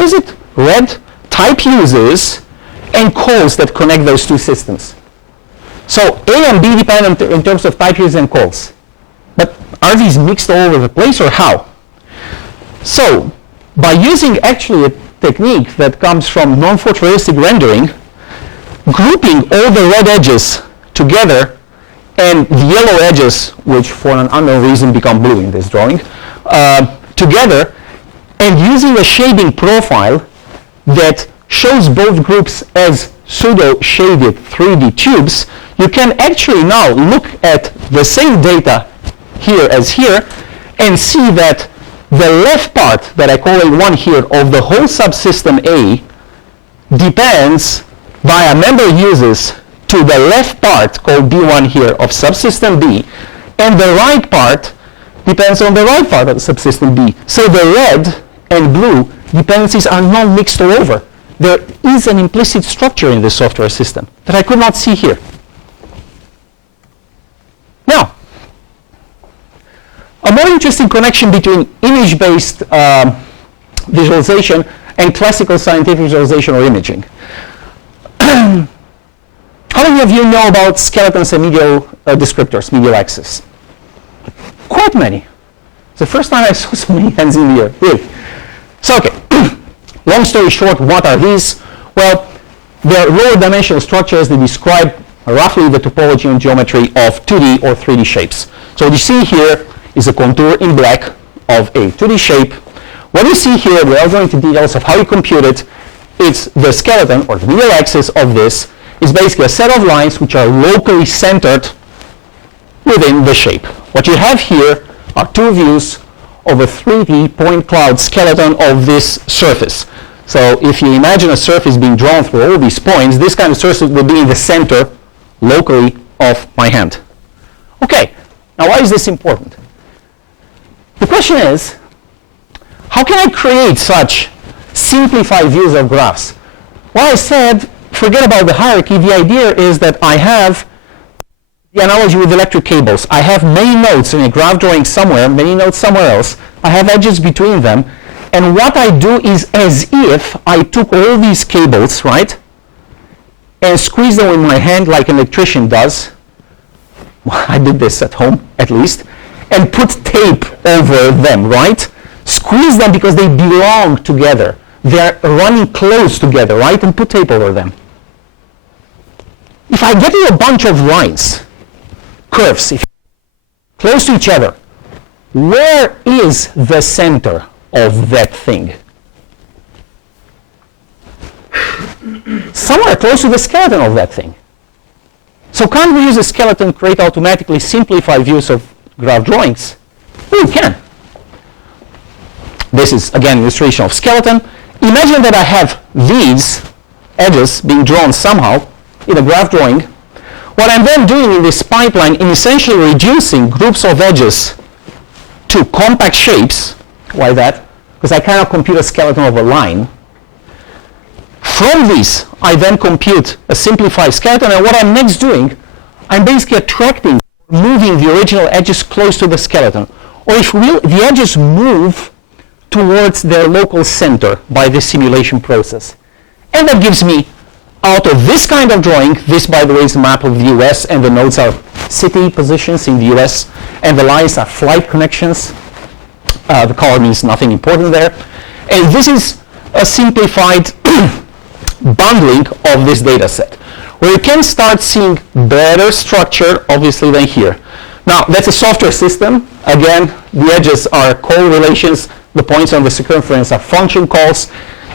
Is it read, type uses, and calls that connect those two systems. So A and B depend in terms of type uses and calls. But are these mixed all over the place or how? So by using actually a technique that comes from non-photorealistic rendering, grouping all the red edges together and the yellow edges, which for an unknown reason become blue in this drawing, together, and using a shading profile that shows both groups as pseudo-shaded 3D tubes, you can actually now look at the same data here as here and see that the left part that I call A1 here of the whole subsystem A depends via member uses to the left part called B1 here of subsystem B, and the right part depends on the right part of the subsystem B. So the red and blue dependencies are not mixed all over. There is an implicit structure in the software system that I could not see here. Now, a more interesting connection between image-based visualization and classical scientific visualization or imaging. How many of you know about skeletons and medial descriptors, medial axis? Quite many. It's the first time I saw so many hands in the air, really. So, okay, long story short, what are these? Well, they're lower dimensional structures that describe roughly the topology and geometry of 2D or 3D shapes. So what you see here is a contour in black of a 2D shape. What you see here, we are going to details of how you compute it. It's the skeleton or the medial axis of this is basically a set of lines which are locally centered within the shape. What you have here are two views of a 3D point cloud skeleton of this surface. So if you imagine a surface being drawn through all these points, this kind of surface will be in the center locally of my hand. Okay, now why is this important? The question is, how can I create such simplified views of graphs? Well, I said, forget about the hierarchy. The idea is that I have the analogy with electric cables. I have many nodes in a graph drawing somewhere, many nodes somewhere else. I have edges between them. And what I do is as if I took all these cables, right, and squeeze them in my hand like an electrician does. Well, I did this at home, at least. And put tape over them, right? Squeeze them because they belong together. They're running close together, right? And put tape over them. If I get you a bunch of lines, curves, close to each other, where is the center of that thing? Somewhere close to the skeleton of that thing. So can't we use a skeleton to create automatically simplified views of graph drawings? We can. This is, again, an illustration of skeleton. Imagine that I have these edges being drawn somehow in a graph drawing. What I'm then doing in this pipeline is essentially reducing groups of edges to compact shapes. Why that? Because I cannot compute a skeleton of a line. From this, I then compute a simplified skeleton, and what I'm next doing, I'm basically attracting, moving the original edges close to the skeleton. Or if we will, the edges move towards their local center by this simulation process. And that gives me, out of this kind of drawing, this, by the way, is a map of the US, and the nodes are city positions in the US, and the lines are flight connections. The color means nothing important there. And this is a simplified bundling of this data set, where you can start seeing better structure, obviously, than here. Now, that's a software system. Again, the edges are call relations. The points on the circumference are function calls.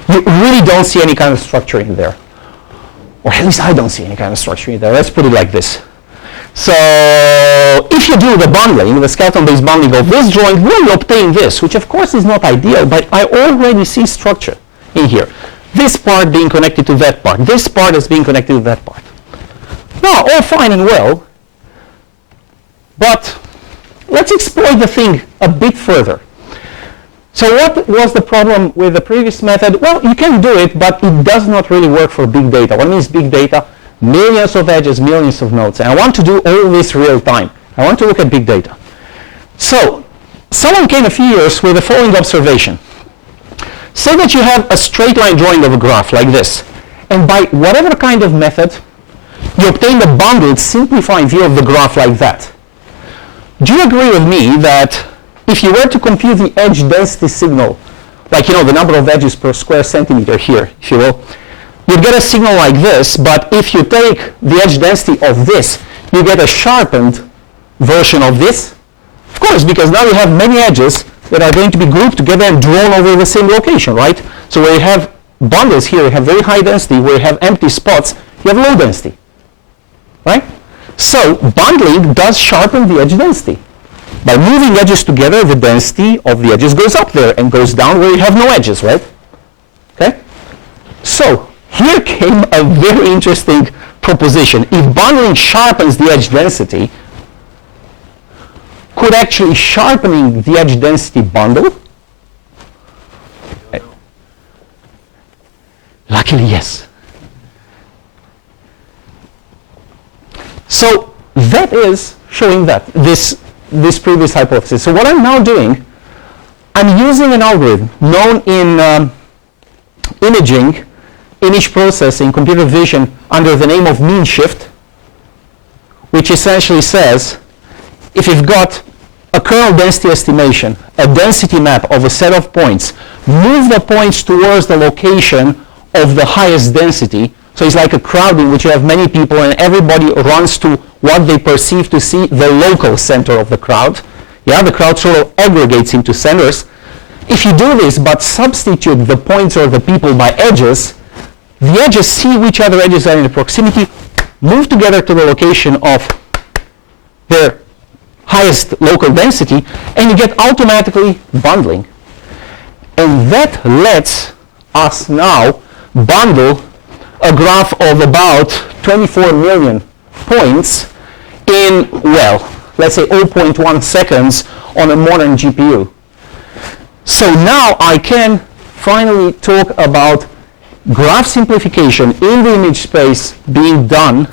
You really don't see any kind of structure in there. Or at least I don't see any kind of structure in there. Let's put it like this. So if you do the bundling, the skeleton-based bundling of this drawing, we'll obtain this, which of course is not ideal, but I already see structure in here. This part being connected to that part. This part is being connected to that part. Now, all fine and well, but let's explore the thing a bit further. So what was the problem with the previous method? Well, you can do it, but it does not really work for big data. What means big data? Millions of edges, millions of nodes. And I want to do all this real time. I want to look at big data. So someone came a few years with the following observation. Say that you have a straight line drawing of a graph like this, and by whatever kind of method, you obtain a bundled, simplified view of the graph like that. Do you agree with me that if you were to compute the edge density signal, like, the number of edges per square centimeter here, if you will, you'd get a signal like this, but if you take the edge density of this, you get a sharpened version of this? Of course, because now you have many edges that are going to be grouped together and drawn over the same location, right? So where you have bundles here, you have very high density. Where you have empty spots, you have low density, right? So bundling does sharpen the edge density. By moving edges together, the density of the edges goes up there and goes down where you have no edges, right? Okay? So here came a very interesting proposition. If bundling sharpens the edge density, could actually sharpening the edge density bundle? Luckily, yes. So that is showing that, this previous hypothesis. So what I'm now doing, I'm using an algorithm known in imaging, image processing, computer vision, under the name of mean shift, which essentially says, if you've got a kernel density estimation, a density map of a set of points, move the points towards the location of the highest density. So it's like a crowd in which you have many people and everybody runs to what they perceive to see the local center of the crowd. Yeah, the crowd sort of aggregates into centers. If you do this but substitute the points or the people by edges, the edges see which other edges are in the proximity, move together to the location of their highest local density, and you get automatically bundling. And that lets us now bundle a graph of about 24 million points in, well, let's say 0.1 seconds on a modern GPU. So now I can finally talk about graph simplification in the image space being done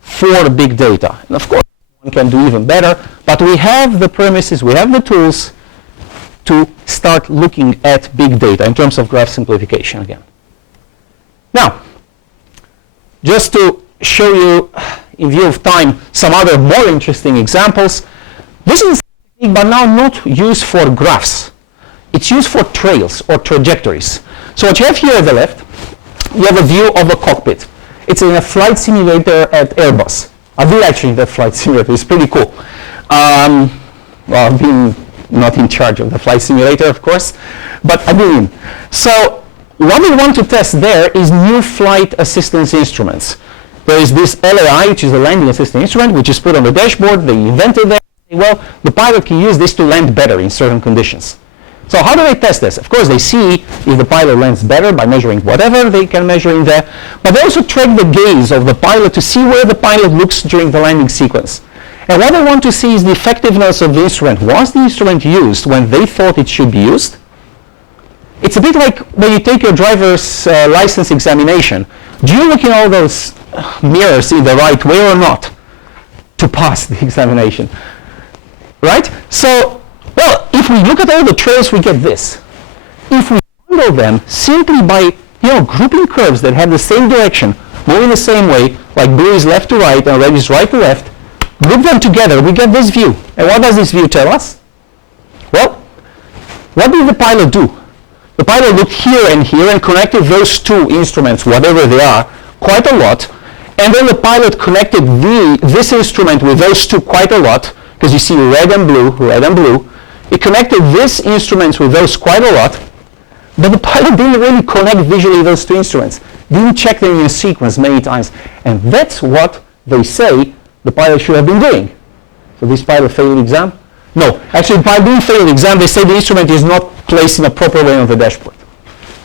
for big data. And of course, one can do even better, but we have the premises, we have the tools to start looking at big data in terms of graph simplification again. Now, just to show you, in view of time, some other more interesting examples. This is a technique, but now not used for graphs. It's used for trails or trajectories. So what you have here at the left, you have a view of a cockpit. It's in a flight simulator at Airbus. I've been actually in that flight simulator. It's pretty cool. Well, I've been not in charge of the flight simulator, of course, but I've been in. So what we want to test there is new flight assistance instruments. There is this LAI, which is a landing assistance instrument, which is put on the dashboard. They invented that. Well, the pilot can use this to land better in certain conditions. So how do they test this? Of course, they see if the pilot lands better by measuring whatever they can measure in there, but they also track the gaze of the pilot to see where the pilot looks during the landing sequence. And what they want to see is the effectiveness of the instrument. Was the instrument used when they thought it should be used? It's a bit like when you take your driver's license examination. Do you look in all those mirrors in the right way or not to pass the examination? Right? So, well, if we look at all the trails, we get this. If we bundle them simply by, grouping curves that have the same direction, moving the same way, like blue is left to right and red is right to left, group them together, we get this view. And what does this view tell us? Well, what did the pilot do? The pilot looked here and connected those two instruments, whatever they are, quite a lot. And then the pilot connected this instrument with those two quite a lot, because you see red and blue. It connected these instruments with those quite a lot, but the pilot didn't really connect visually those two instruments. Didn't check them in a sequence many times. And that's what they say the pilot should have been doing. So this pilot failed the exam? No, actually, by being failed the exam, they say the instrument is not placed in a proper way on the dashboard.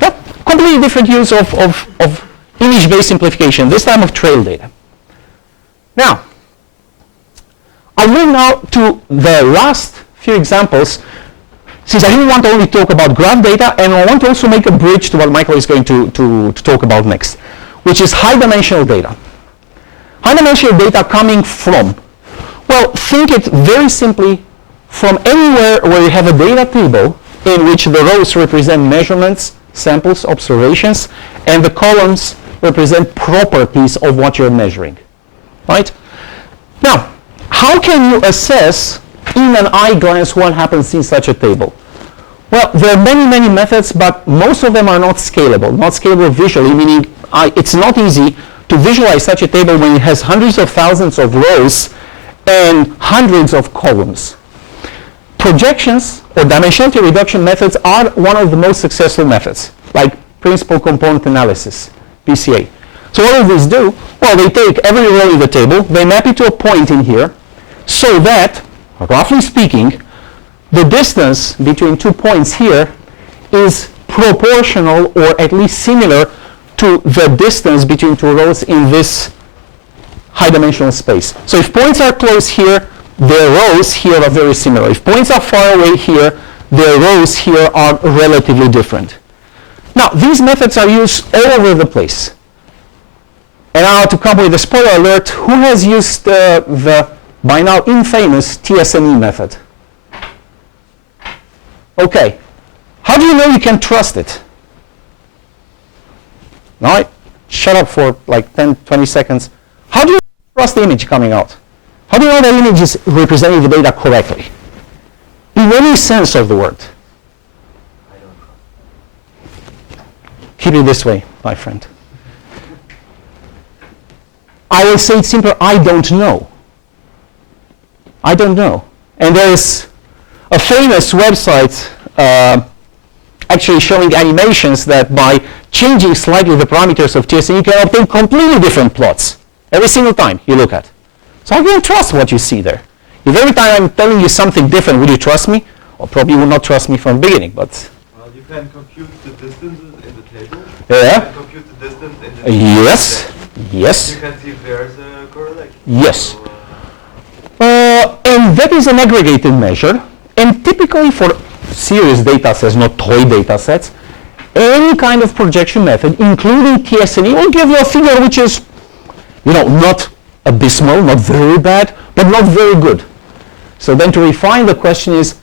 Yeah, completely different use of image-based simplification, this time of trail data. Now, I'll move now to the last few examples, since I didn't want to only talk about graph data, and I want to also make a bridge to what Michael is going to talk about next, which is high-dimensional data. High-dimensional data coming from, well, think it very simply from anywhere where you have a data table in which the rows represent measurements samples, observations, and the columns represent properties of what you're measuring, right? Now, how can you assess in an eye glance what happens in such a table? Well, there are many, many methods, but most of them are not scalable visually, meaning it's not easy to visualize such a table when it has hundreds of thousands of rows and hundreds of columns. Projections or dimensionality reduction methods are one of the most successful methods, like principal component analysis, PCA. So what do these do? Well, they take every row in the table, they map it to a point in here, so that, roughly speaking, the distance between 2 points here is proportional or at least similar to the distance between 2 rows in this high dimensional space. So if points are close here, their rows here are very similar. If points are far away here, their rows here are relatively different. Now, these methods are used all over the place. And now to come with a spoiler alert, who has used the by now infamous TSNE method? Okay. How do you know you can trust it? All right, shut up for like 10, 20 seconds. How do you trust the image coming out? How do you know the image is representing the data correctly? In any sense of the word. I don't know. Keep it this way, my friend. I will say it simpler, I don't know. I don't know. And there is a famous website actually showing animations that by changing slightly the parameters of TSN, you can obtain completely different plots every single time you look at. So I can't trust what you see there. If every time I'm telling you something different, would you trust me? Or probably you would not trust me from the beginning, but... Well, you can compute the distances in the table. Yeah. You can compute the distance in the yes. transaction. Yes. You can see if there's a correlation. Yes. So, and that is an aggregated measure. And typically for serious data sets, not toy data sets, any kind of projection method, including TSNE, will give you a figure which is, not abysmal, not very bad, but not very good. So then to refine the question is,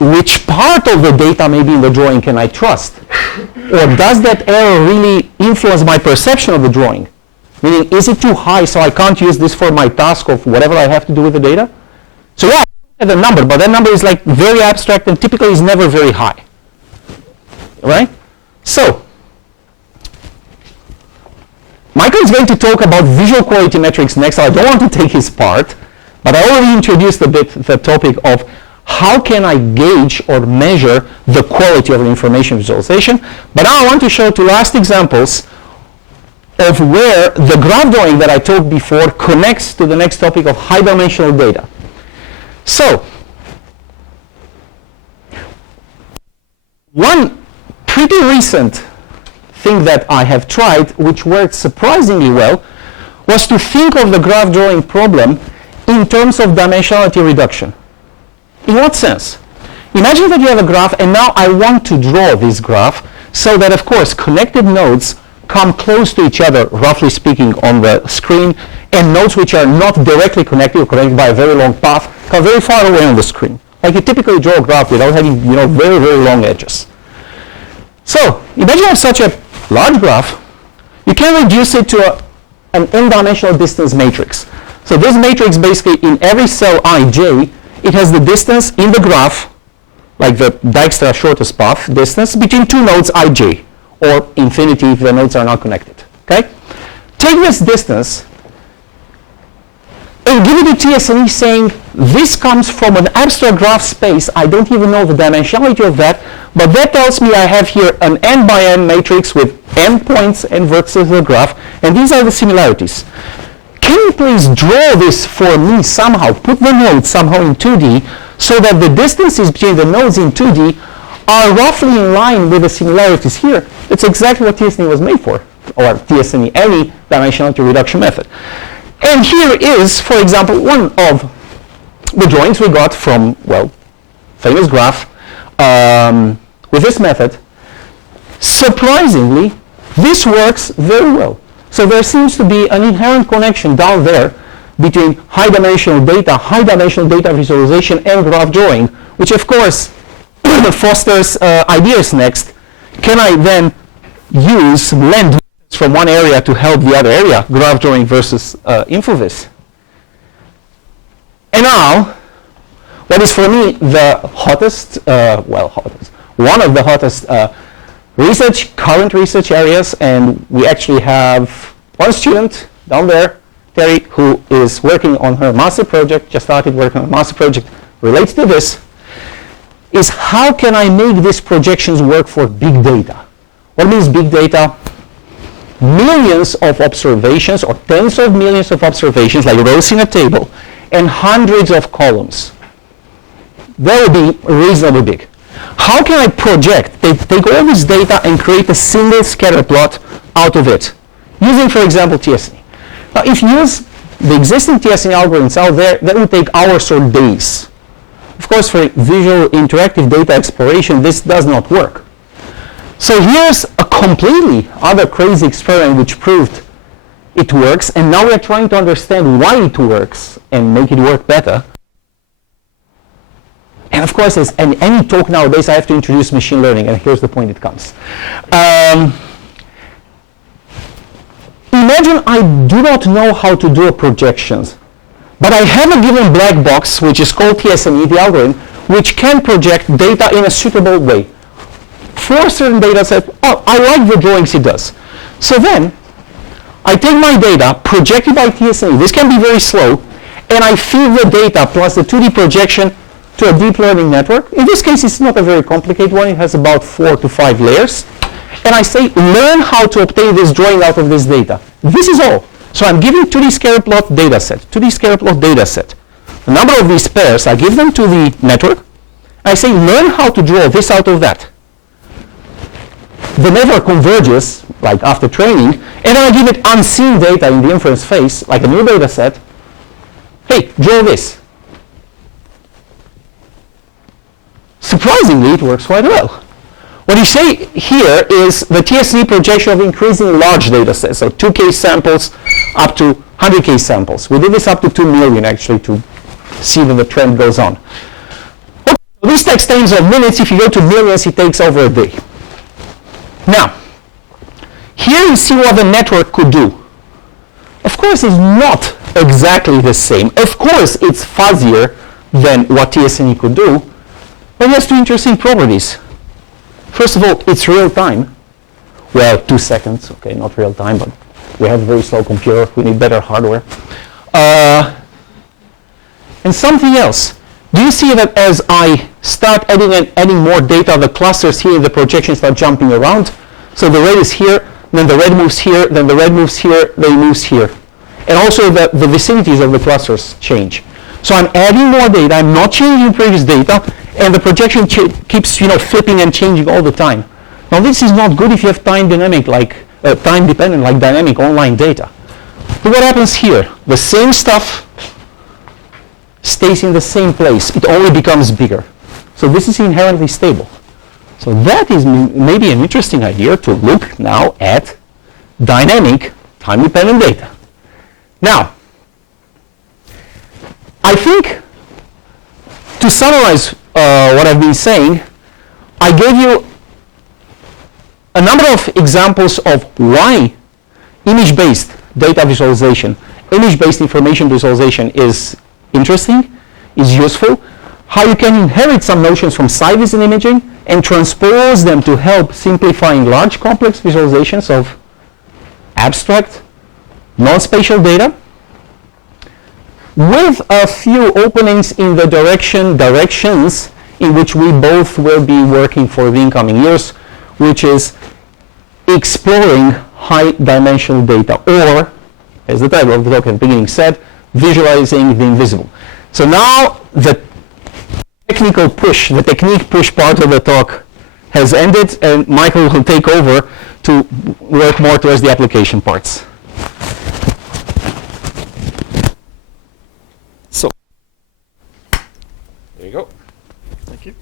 which part of the data maybe in the drawing can I trust? Or does that error really influence my perception of the drawing? Meaning, is it too high so I can't use this for my task of whatever I have to do with the data? So yeah, I have a number, but that number is like very abstract and typically is never very high. Right? So, Michael is going to talk about visual quality metrics next. I don't want to take his part, but I already introduced a bit the topic of how can I gauge or measure the quality of an information visualization. But now I want to show 2 last examples of where the graph drawing that I talked before connects to the next topic of high dimensional data. So, one pretty recent thing that I have tried, which worked surprisingly well, was to think of the graph drawing problem in terms of dimensionality reduction. In what sense? Imagine that you have a graph, and now I want to draw this graph so that, of course, connected nodes come close to each other, roughly speaking, on the screen, and nodes which are not directly connected or connected by a very long path come very far away on the screen. Like you typically draw a graph without having, very, very long edges. So, imagine you have such a large graph, you can reduce it to an n-dimensional distance matrix. So this matrix basically in every cell ij, it has the distance in the graph, like the Dijkstra shortest path distance, between 2 nodes ij, or infinity if the nodes are not connected. Okay? Take this distance and give it to TSNE saying, this comes from an abstract graph space. I don't even know the dimensionality of that, but that tells me I have here an n by n matrix with n points and vertices of the graph, and these are the similarities. Can you please draw this for me somehow, put the nodes somehow in 2D, so that the distances between the nodes in 2D are roughly in line with the similarities here? That's exactly what TSNE was made for, or TSNE, any dimensionality reduction method. And here is, for example, one of the drawings we got from, famous graph with this method. Surprisingly, this works very well. So there seems to be an inherent connection down there between high dimensional data visualization, and graph drawing, which of course fosters ideas next can I then lend from one area to help the other area, graph drawing versus InfoVis. And now, what is for me the hottest, one of the hottest current research areas, and we actually have one student down there, Terry, who is working on her master project, just started working on a master project related to this, is how can I make these projections work for big data? What means big data? Millions of observations or tens of millions of observations, like rows in a table, and hundreds of columns. That will be reasonably big. How can I project, take all this data and create a single scatter plot out of it, using, for example, TSNE? Now, if you use the existing TSNE algorithms out there, that will take hours or days. Of course, for visual interactive data exploration, this does not work. So here's a completely other crazy experiment which proved it works, and now we're trying to understand why it works and make it work better. And of course, as in any talk nowadays, I have to introduce machine learning, and here's the point it comes. Imagine I do not know how to do a projections, but I have a given black box, which is called TSNE, the algorithm, which can project data in a suitable way. For a certain data set, oh, I like the drawings it does. So then, I take my data, project it by TSNE, this can be very slow, and I feed the data plus the 2D projection to a deep learning network. In this case, it's not a very complicated one. It has about 4 to 5 layers. And I say, learn how to obtain this drawing out of this data. This is all. So I'm giving 2D scatter plot data set, 2D scatter plot data set. A number of these pairs, I give them to the network. I say, learn how to draw this out of that. The network converges, like after training, and I give it unseen data in the inference phase, like a new data set. Hey, draw this. Surprisingly, it works quite well. What you say here is the TSNE projection of increasingly large data sets, so 2K samples up to 100K samples. We did this up to 2 million, actually, to see that the trend goes on. Okay, so this takes tens of minutes. If you go to millions, it takes over a day. Now, here you see what the network could do. Of course, it's not exactly the same. Of course, it's fuzzier than what TSNE could do, but it has two interesting properties. First of all, it's real time. Well, 2 seconds, okay, not real time, but we have a very slow computer. We need better hardware. And something else. Do you see that as I start adding more data, the clusters here, the projections start jumping around? So the red is here, then the red moves here, then the red moves here, then it moves here. And also the vicinities of the clusters change. So I'm adding more data, I'm not changing previous data, and the projection keeps flipping and changing all the time. Now this is not good if you have time-dependent like dynamic online data. But what happens here? The same stuff stays in the same place. It only becomes bigger. So this is inherently stable. So that is maybe an interesting idea to look now at dynamic time-dependent data. Now, I think to summarize what I've been saying, I gave you a number of examples of why image-based data visualization, image-based information visualization is interesting, is useful, how you can inherit some notions from sci-vision imaging and transpose them to help simplifying large complex visualizations of abstract, non-spatial data, with a few openings in the directions in which we both will be working for the incoming years, which is exploring high-dimensional data, or, as the title of the talk at the beginning said, visualizing the invisible. So now the technique push part of the talk has ended, and Michael will take over to work more towards the application parts. So, there you go. Thank you.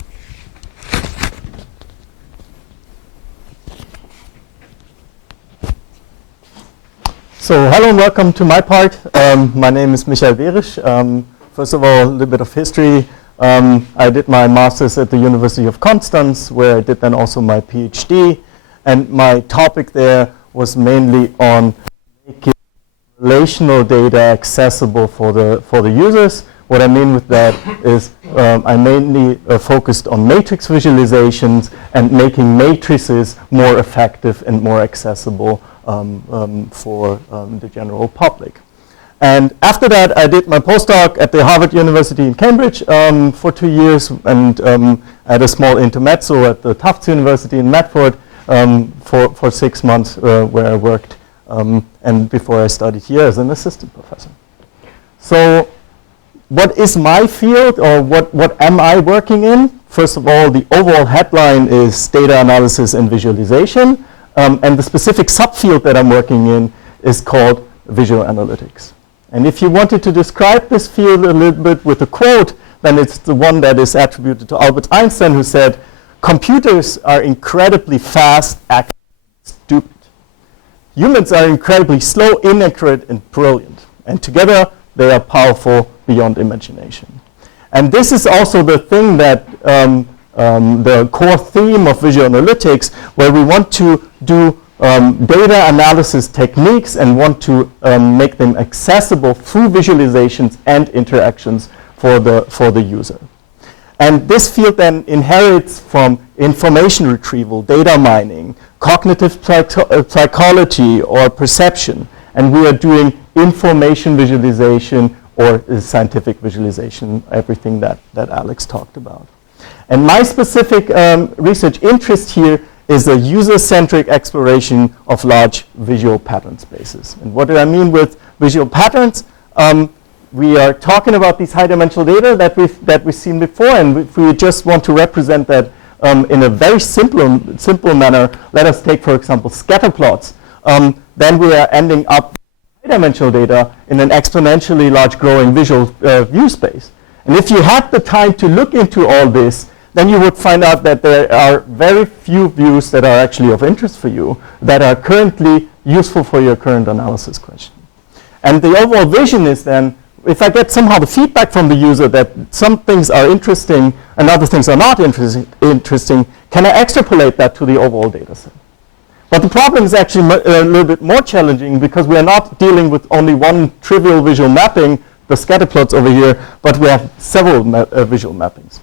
So, hello and welcome to my part. My name is Behrich. First of all, a little bit of history. I did my master's at the University of Constance, where I did then also my PhD. And my topic there was mainly on making relational data accessible for the users. What I mean with that is I mainly focused on matrix visualizations and making matrices more effective and more accessible for the general public. And after that, I did my postdoc at the Harvard University in Cambridge for 2 years, and I had a small intermezzo at the Tufts University in Medford for 6 months, where I worked, and before I studied here as an assistant professor. So what is my field, or what am I working in? First of all, the overall headline is data analysis and visualization, and the specific subfield that I'm working in is called visual analytics. And if you wanted to describe this field a little bit with a quote, then it's the one that is attributed to Albert Einstein, who said, "Computers are incredibly fast, accurate, stupid. Humans are incredibly slow, inaccurate, and brilliant. And together, they are powerful beyond imagination." And this is also the thing that the core theme of visual analytics, where we want to do data analysis techniques and want to make them accessible through visualizations and interactions for the user. And this field then inherits from information retrieval, data mining, cognitive psychology, or perception. And we are doing information visualization or scientific visualization, everything that Alex talked about. And my specific research interest here is a user-centric exploration of large visual pattern spaces. And what do I mean with visual patterns? We are talking about these high-dimensional data that we've seen before, and if we just want to represent that in a very simple manner, let us take, for example, scatter plots. Then we are ending up high-dimensional data in an exponentially large growing visual view space. And if you had the time to look into all this, then you would find out that there are very few views that are actually of interest for you, that are currently useful for your current analysis question. And the overall vision is then, if I get somehow the feedback from the user that some things are interesting and other things are not interesting, can I extrapolate that to the overall data set? But the problem is actually a little bit more challenging, because we are not dealing with only one trivial visual mapping, the scatter plots over here, but we have several visual mappings.